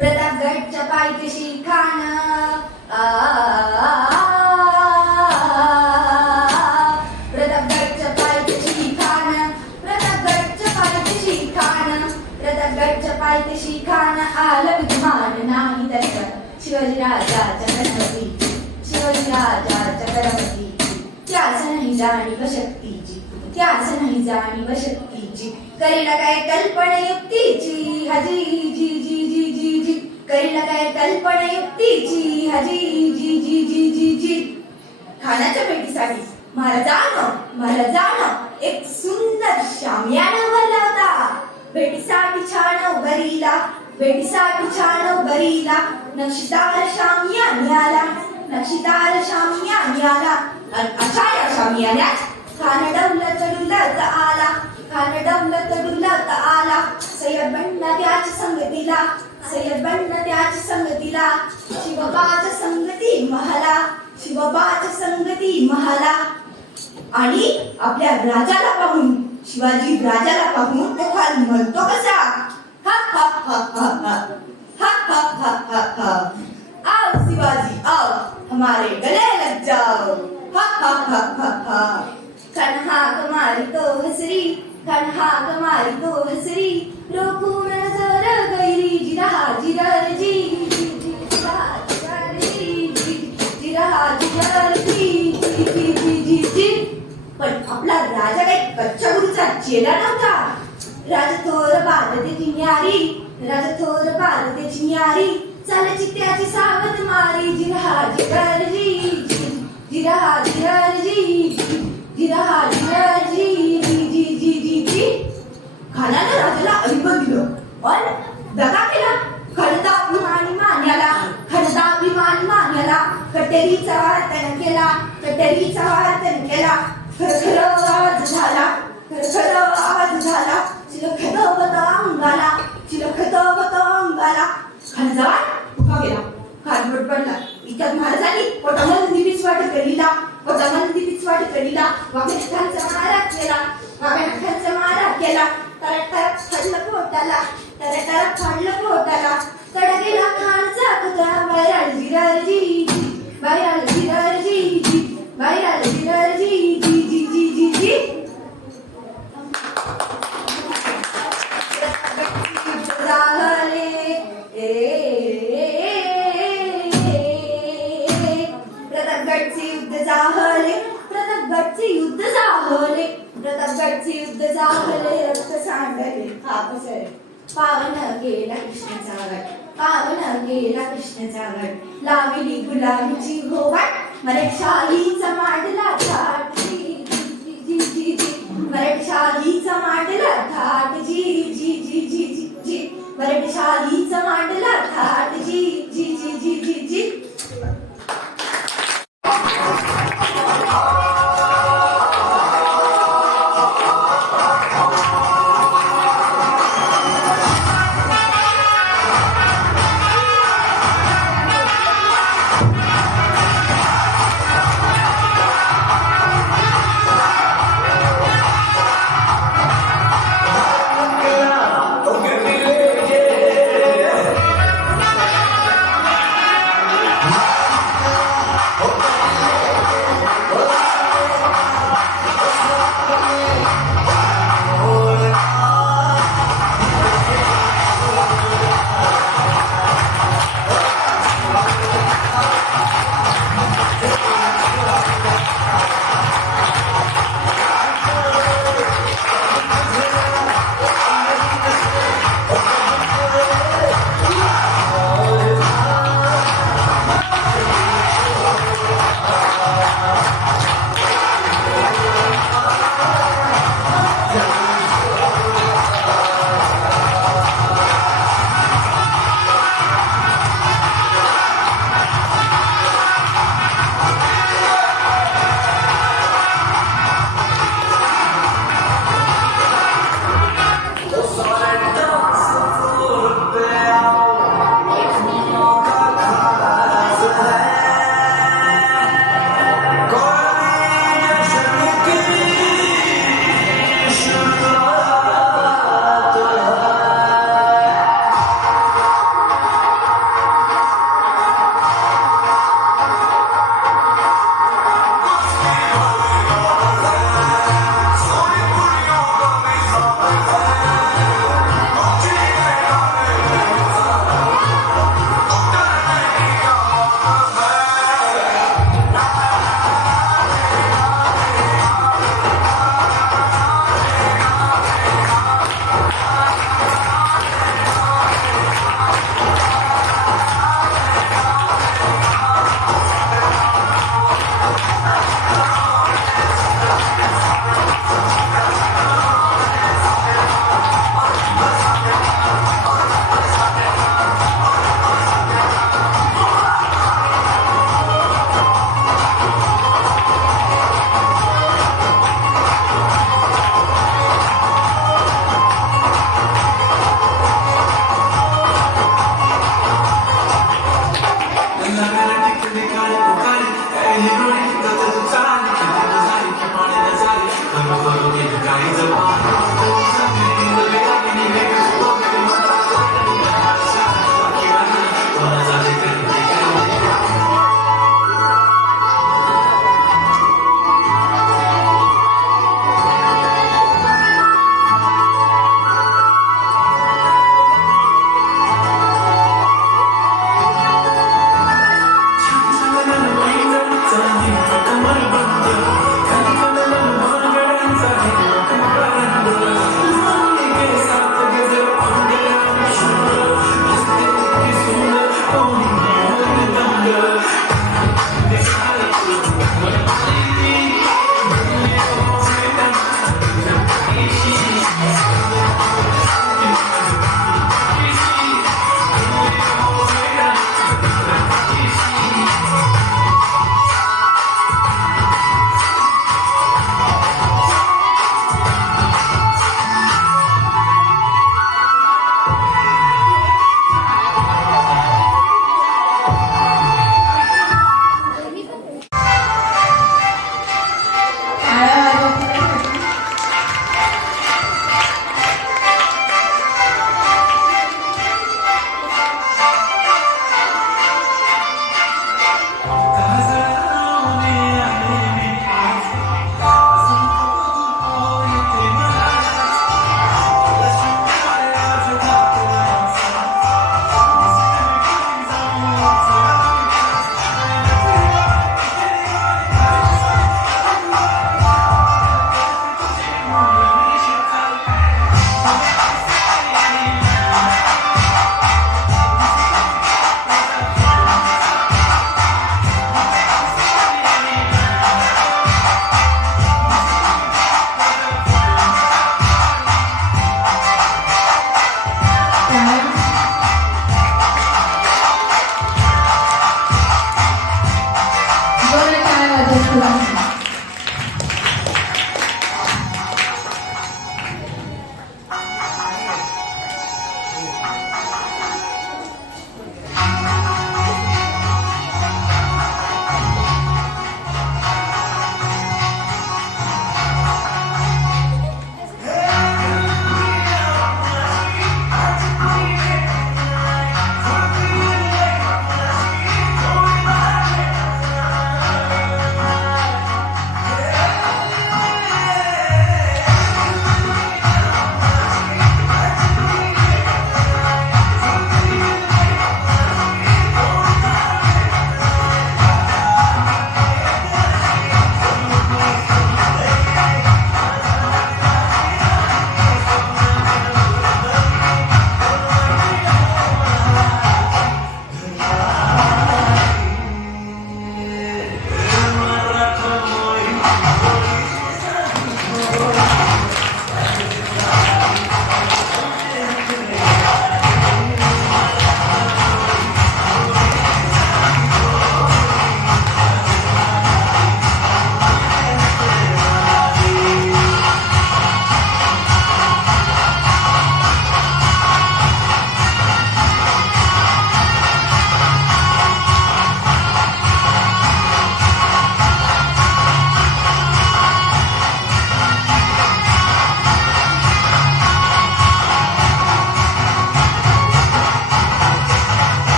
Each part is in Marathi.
प्रतापगडच्या पायथ्याशी खान प्रतापगडच्या पायथ्याशी खान प्रतापगडच्या पायथ्याशी खान प्रतापगडच्या पायथ्याशी खान आलं विद्यमान नाही त्याच्या शिवाजीराजाच्या करमती त्याच नाही जाणीव शक्तीची त्याच नाही जाणीव शक्तीची करीला काय कल्पना युक्तीची हाजी जी जी जी जी जी करीला काय कल्पना युक्तीची हाजी जी जी जी जी जी खानाच्या भेटीसाठी महाराजानं एक सुंदर शामियाना भरला होता भेटीसाठी छान उभरीला नक्षीदार शामियानी आला अशा या शामियान्यात खान डौलत डुलत आला सय्यद बनला त्याच्या संगतीला शिवबाच्या संगती महाला आणि आपल्या राजाला पाहून शिवाजी राजाला पाहून तो खान म्हणतो कसा हा हा हा हा हा हा हा हा हा हा आओ शिवाजी आओ हमारे गले लग जाओ हा हा हा हा हा कन्हा कमारी तो हसरी रोखून नजर गैरी जिरहा जिरर जी पण आपला राजा काही कच्च्या गुरुचा चेला नव्हता राजा थोर भारताची न्यारी चालायची त्याची सावध मारी जिरहा जिरर जी खानाने राजाला ऐकून दिलं पण दगा केला खडदा अभिमानी मान्याला कटेरीचा वार त्यानं केला खरखर आवाज झाला चिलखत अंगाला खान जवान उभा गेला खान पडला इतक्यात महाराजांनी पोटामध्ये पिचवाट कढीला वाघनखांचा मारा केला तरट फाडलं पोटाला तडा गेला खानचा पुतळा बाहेर आली जी प्रतापगडचे युद्ध झाले रक्त सांडले खापसरे पावन गेला कृष्णाचा गड लाविली गुलाबीची घोवाट मराठशाहीचा मांडला थाट मराठशाहीचा मांडला थाट मराठशाहीचा मांडला थाट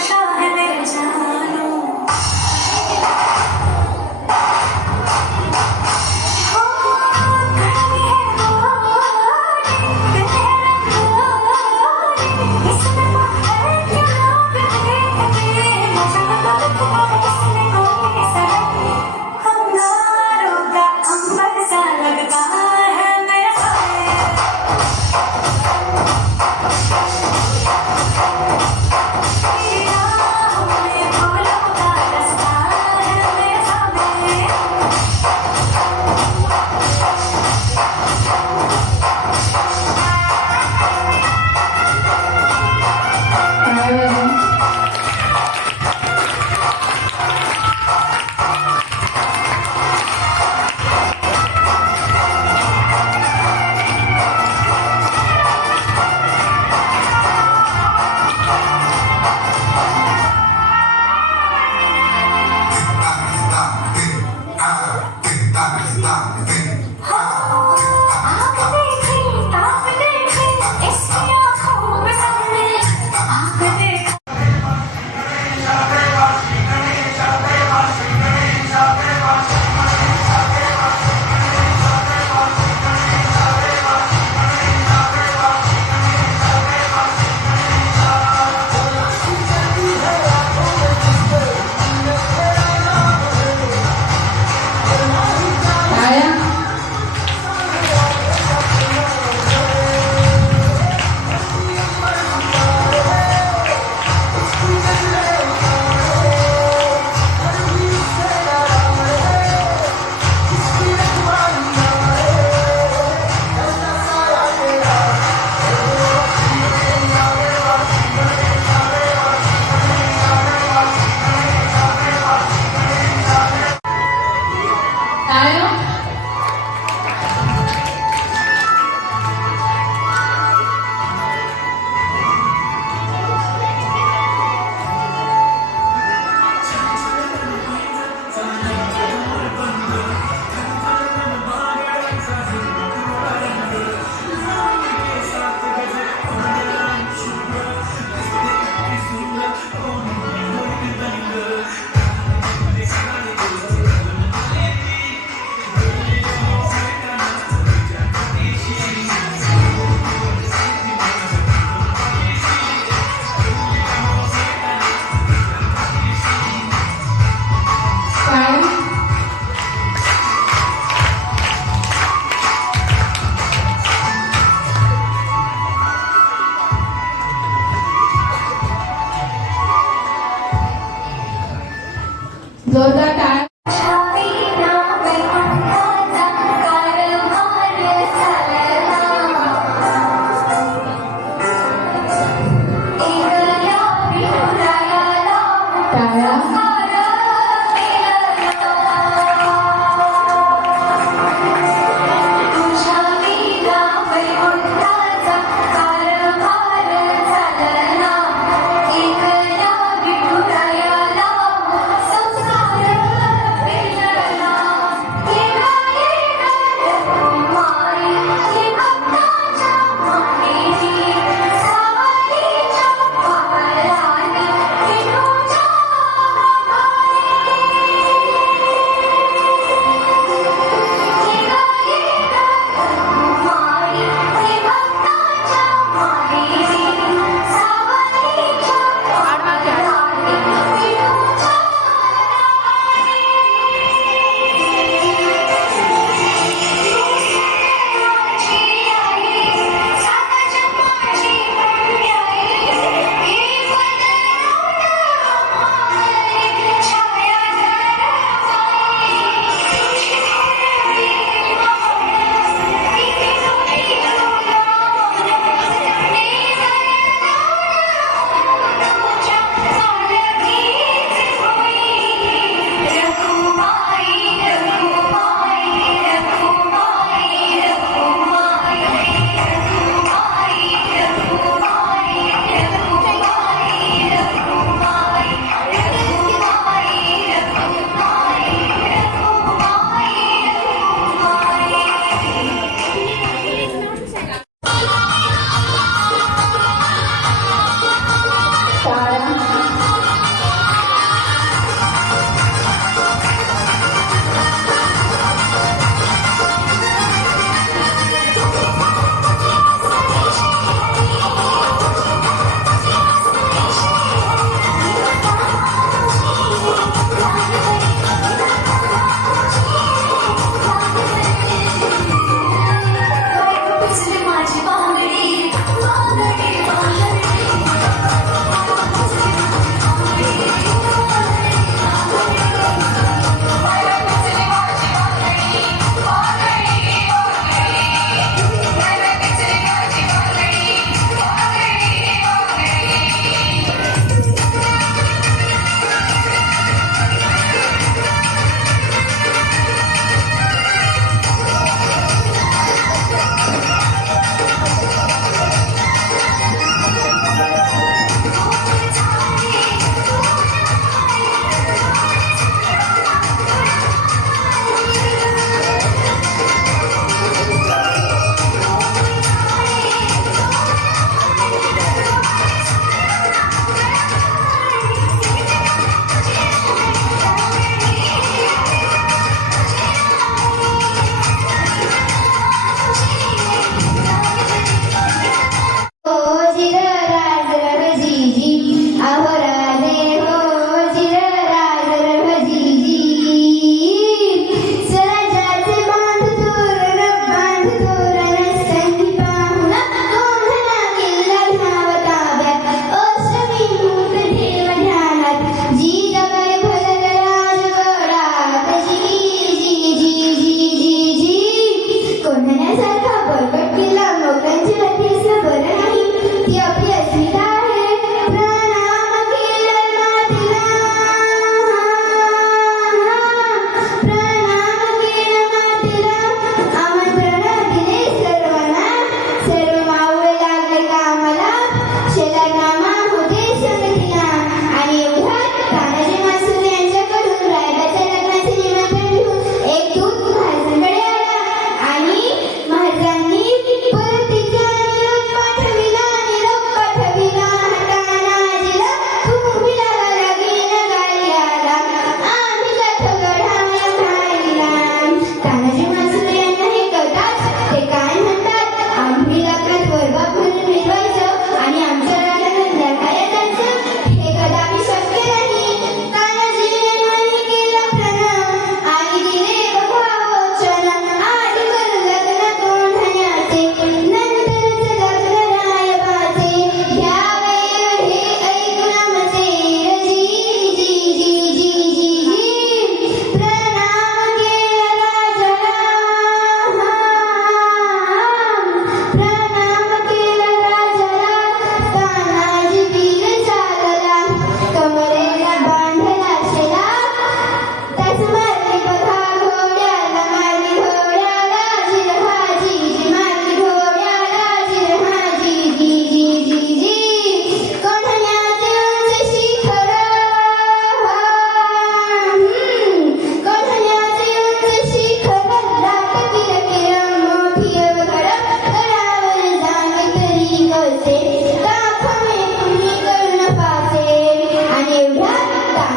आशा है मेरे जानू जोरदार टाळ्या.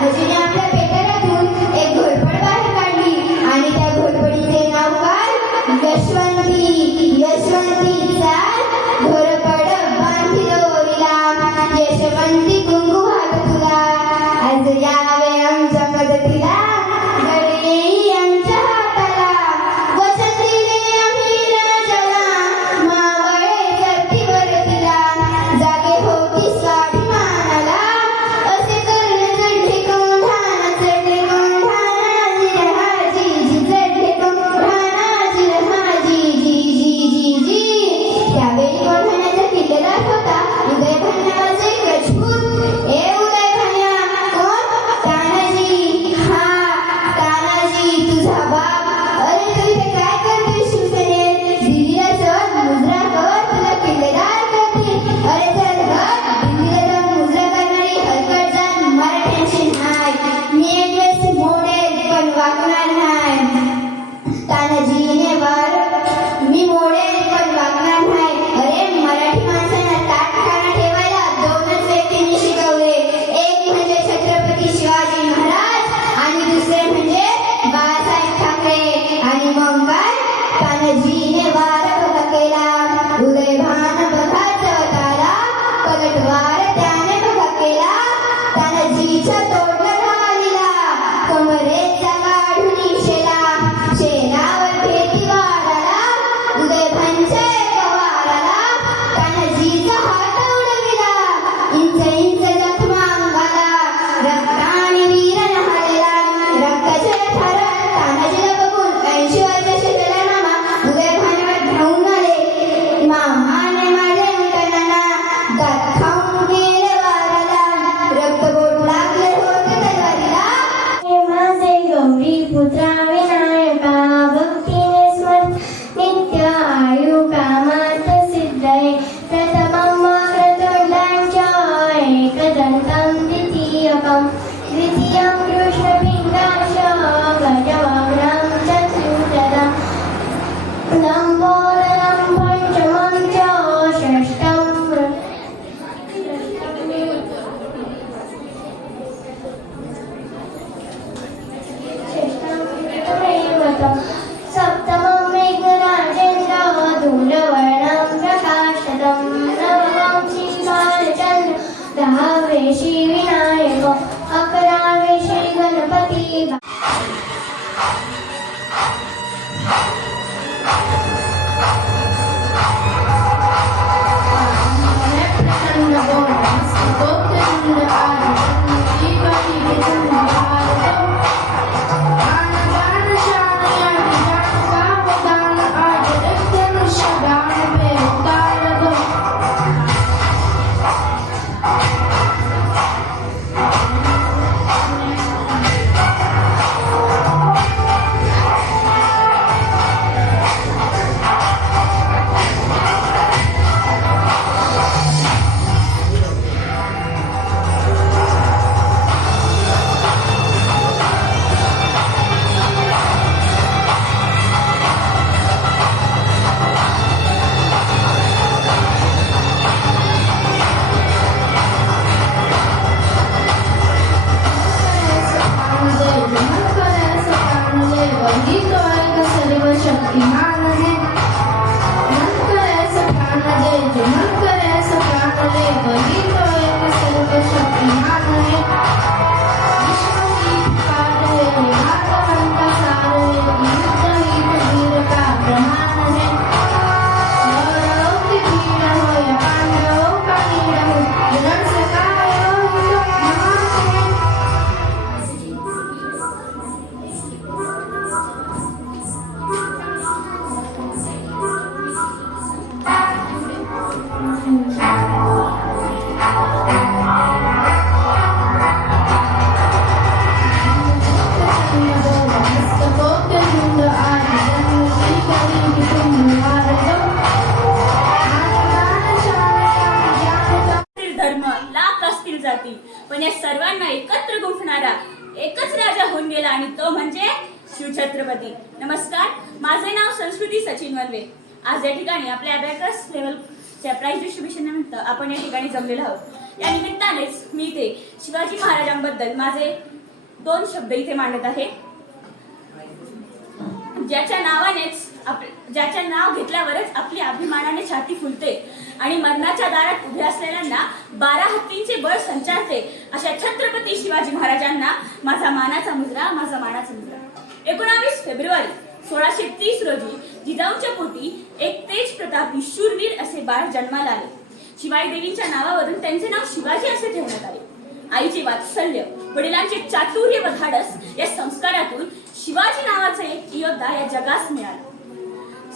तानाजीने आपल्या पेटाऱ्यातून एक घोरपड बाहेर काढली आणि त्या घोरपडीचे नाव काय? यशवंती. यशवंतीचा घोरपड बांधी दोरीला, यशवंती कुंकू हात तुला. आज यावे आमच्या मदतीला, गडे येई आमच्या हाताला. वचन दिले आम्ही राजाला, मावळे धरतीवर तिला. जागे होती स्वाभिमानाला, असे कर्ण चढले कोंढाणा, चढले कोंढाणा, जिरहाजी जी चढले कोंढाणा, जिरहाजी जी जी जी जी. त्यावेळी कोंढाण्याचा किल्लेदार होता उदयभान नावाचा एक राजपूत. ए उदयभान्या, कोण? तानाजी. हा, तानाजी तुझा बाप. अरे तू इथे काय करतोय शिवसेनेत? दिल्लीला चल, मुजरा कर, तुला किल्लेदार करतील. अरे चल हट, दिल्लीला जाऊन मुजरा करणारी हलकट जात मराठ्यांची नाय. मी एक वेळेस मोडेल पण वागणार नाही. तानाजीने वार, मी मोडेल पण वागणार नाही. अरे मराठी माणसांना ताटखाना ठेवायला दोनच व्यक्तींनी शिकवले. एक म्हणजे छत्रपती शिवाजी महाराज आणि दुसरे म्हणजे बाळासाहेब ठाकरे. आणि मग काय? तानाजीने वार बघा केला, उदयभान बघा चवताला, पलटवार त्याने बघा केला. तानाजीच्या तोडला घालीला, कमरेचा काढून शेला. शेणावर फेटी वाराला, उदयभानच्या एका वाराला तानाजीचा हात उडविला. इंच इंच जखमा अंगाला, रक्ताने वीर न्हालेला. रक्ताचे थरात तानाजीला बघून 80 वर्षाचे त्याला मामा उदयभानावर धावून आले. मामाने माझे अंतणाना दात खाऊन गेले वाराला. रक्तबोट लागले होते तलवारीला. माझे गौरी पुत्रा विनायका, भक्तीने स्मर नित्य आयु कामात सिद्धये. प्रथमं वक्रतुण्डांच एकदन्तं द्वितीयकं, द्वितीयं कृष्णपिण्डांच गजवक्त्रं चतुर्थं, लम्बोदरं पञ्चमं च षष्ठं सप्तमं मेघराजेन्द्र धूम्रवर्णं प्रकाशतं, नवमं श्रीबालचन्द्र, दहावे श्रीविनायक, अकरावे श्रीगणपती. पण या सर्वांना एकत्र गुंफणारा एकच राजा होऊन गेला आणि तो म्हणजे शिवछत्रपती. नमस्कार, माझे नाव संस्कृती सचिन वनवे. आज या ठिकाणी आपल्या अबॅकस लेवल प्राईज डिस्ट्रीब्युशन निमित्त आपण या ठिकाणी जमलेलो आहोत. या निमित्तानेच मी इथे शिवाजी महाराजांबद्दल माझे 2 शब्द इथे मांडत आहे. ज्याच्या नाव घेतल्यावरच आपली अभिमानाने छाती फुलते आणि मरणाच्या दारात उभे असलेल्यांना 12 हत्तींचे बळ संचारते, अशा छत्रपती शिवाजी महाराजांना माझा मानाचा मुजरा, माझा मानाचा मुजरा. 19 फेब्रुवारी 1630 रोजी जिजाऊंच्या पोटी एक तेज प्रतापी शूरवीर असे बाळ जन्माला आले. शिवाई देवींच्या नावावरून त्यांचे नाव शिवाजी असे ठेवण्यात आले. आईचे वात्सल्य, वडिलांचे चातुर्य व धाडस या संस्कारातून शिवाजी नावाचा एक योद्धा या जगास मिळाला.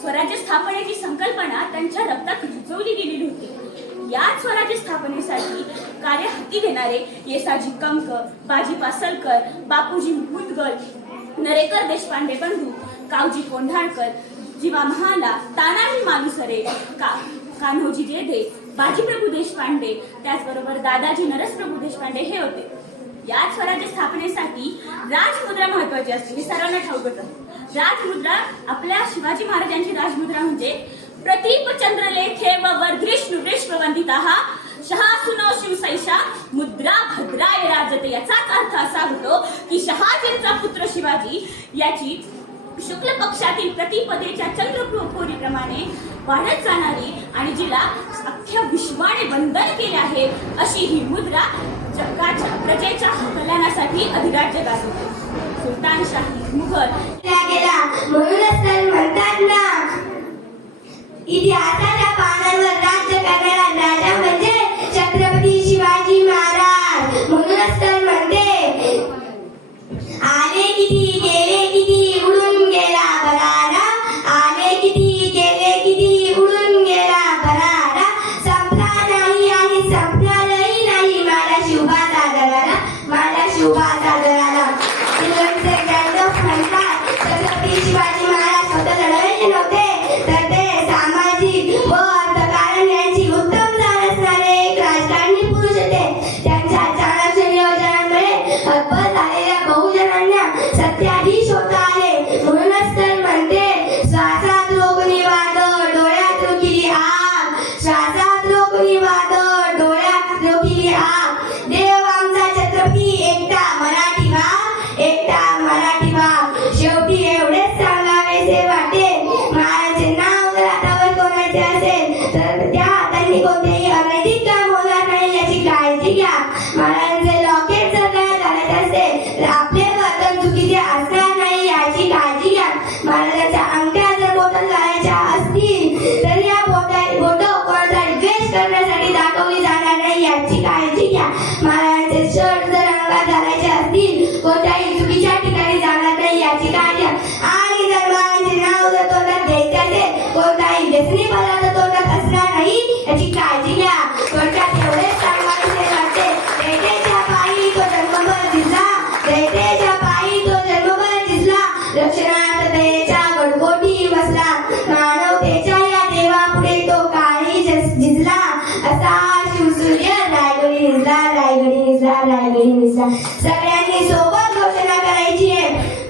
स्वराज्य स्थापनेची संकल्पना त्यांच्या रक्तात रुजवली गेलेली होती. या स्वराज्य स्थापनेसाठी कार्य हाती घेणारे येसाजी कंक, बाजी पासलकर, बापूजी मुदगल, नरेकर देशपांडे बंधू, कावजी कोंढाळकर, जीवा महाला, तानाजी मालुसरे, कान्होजी जेधे, बाजीप्रभू देशपांडे, त्याचबरोबर दादाजी नरसप्रभू देशपांडे हे होते. या स्वराज्य स्थापनेसाठी राजमुद्रा महत्वाची असते, हे सर्वांना ठाऊकच आहे. राजमुद्रा, आपल्या शिवाजी महाराजांची राजमुद्रा म्हणजे प्रतीप चंद्रलेखे व वर्धृष्णु विश्ववंदिताः शहासुनो शिवसैषा मुद्रा भद्राय राजते. याचाच अर्थ असा होतो की शहाजींचा पुत्र शिवाजी याची शुक्ल पक्षातील प्रतिपदेच्या चंद्रकोरीप्रमाणे वाढत जाणारी आणि जिला अख्ख्या विश्वाने वंदन केले आहे अशी ही मुद्रा जगाच्या प्रजेच्या कल्याणासाठी अधिराज्य गाजवते. सुलतानशाही, मुघल गेला म्हणूनच तर म्हणतात ना, इतिहासाच्या पानांवर राज्य करणारा राजा म्हणजे छत्रपती शिवाजी महाराज. म्हणूनच तर म्हणते, आले किती गेले किती उडून गेला बरारा, आले किती गेले किती उडून गेला बरारा, संपला नाही आणि संपणारही नाही माझा शिवबा सागराला, माझा शिवबा सागराला. छत्रपती शिवाजी महाराज स्वतः लढायचे नव्हते, तर ते सामाजिक व अर्थकारण यांची उत्तम जाण असणारे एक राजकारणी पुरुष होते. त्यांच्या चाणक्य नियोजनामुळे हतबल झालेल्या बहुजनांना सत्याधीश होता आले. म्हणूनच तर म्हणते, श्वासात रोखणी वादळ, डोळ्यात रोखिली आग, श्वासात रोखणी वादळ, डोळ्यात रोखिली आग. देव आमचा छत्रपती एकटा मराठी वाघ, एकटा मराठी वाघ. शेवटी एवढेच सांगावेसे वाटे, महाराजांचे नाव जर हातावर कोणाचे असेल तर त्या हातांनी कोणतेही अनैतिक काम होणार नाही याची काळजी घ्या. महाराजांचे लॉकेट जर काय घालायचे असेल तर आपले वर्तन चुकीचे असणार नाही याची काळजी घ्या. महाराजांच्या अंगठ्या जर बोटं घालायच्या असतील तर या बोटं कोणाचा द्वेष करण्यासाठी दाखवली जाणार नाही याची काळजी घ्या. महाराजांचे शर्ट जर अंगात घालायचे असतील कोणत्याही चुकीच्या ठिकाणी जाणार नाही याची काळजी घ्या. आणि जर महाराजांचे नाव जर तोंडात घ्यायचे असेल कोणताही व्यसनी पदार्थ तोंडात असणार नाही याची काळजी घ्या. थोडक्यात एवढेच सांगायचे वाटते, दैतेच्या पायी तो जन्मभर झिजला, दैतेच्या पायी तो जन्मभर झिजला, रक्षणार्थ दयेच्या गडकोटी बसला, मानवतेच्या या देवापुढे तो काही झिजला, असा शिवसूर्य रायगडी निजला, रायगडी निजला, रायगडी निजला. सगळ्यांनी सोबत घोषणा करायची आहे,